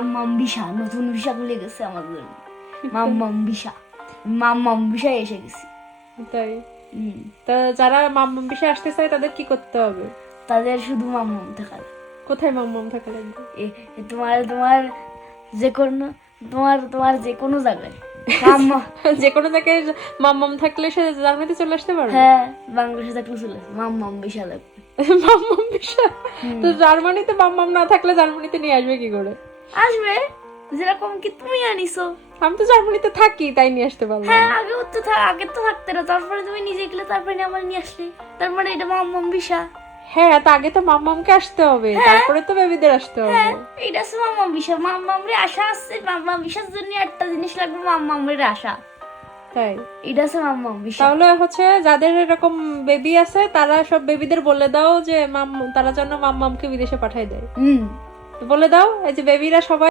মাম্মাম ভিসা, নতুন ভিসা খুলে গেছে আমার জন্য। মাম্মাম ভিসা, মাম্মাম ভিসা এসে গেছি। তাই? হুম, তা যারা মাম্মাম বিষয়ে আসতে চায় তাদের কি করতে হবে? তাদের শুধু মাম্মাম থাকা লাগবে। কোথায় মাম্মাম থাকা লাগবে? তোমার তোমার যে কোনো তোমার যে কোনো জায়গায় মাম্মা। যে কোনো জায়গায় মাম্মাম থাকলে সে জার্মানিতে চলে আসতে পারবে? হ্যাঁ, বাংলাদেশে থাকলে চলে আসে, মাম্মাম ভিসা লাগবে। মাম্মাম বিষয়? তো জার্মানিতে মাম্মাম না থাকলে জার্মানিতে নিয়ে আসবে কি করে? আসবে, যেরকম কি তুমি আনিছো। আমি তো জার্মানিতে থাকি, তাই নিয়ে আসতে পারলাম। হ্যাঁ, আগে তো থাকতে না, তারপরে তুমি নিজে গেলে, তারপরে আমার নিয়ে আসলে, তার মানে এটা মাম্মাম ভিসা। হ্যাঁ, তা আগে তো মাম্মামকে আসতে হবে, তারপরে তো বেবিদের আসতে হবে। হ্যাঁ, এটা হচ্ছে মাম্মাম ভিসা। মাম্মাম রে আশা আছে, মাম্মাম ভিসার জন্য একটা জিনিস লাগবে, মাম্মাম রে আশা। তাই? এটা হচ্ছে মাম্মাম ভিসা। তাহলে হচ্ছে যাদের এরকম বেবি আছে তারা সব বেবিদের বলে দাও যে তারা যেন মাম্মামকে বিদেশে পাঠায় দেয়। হুম। বলে দাও এই যে বেবিরা সবাই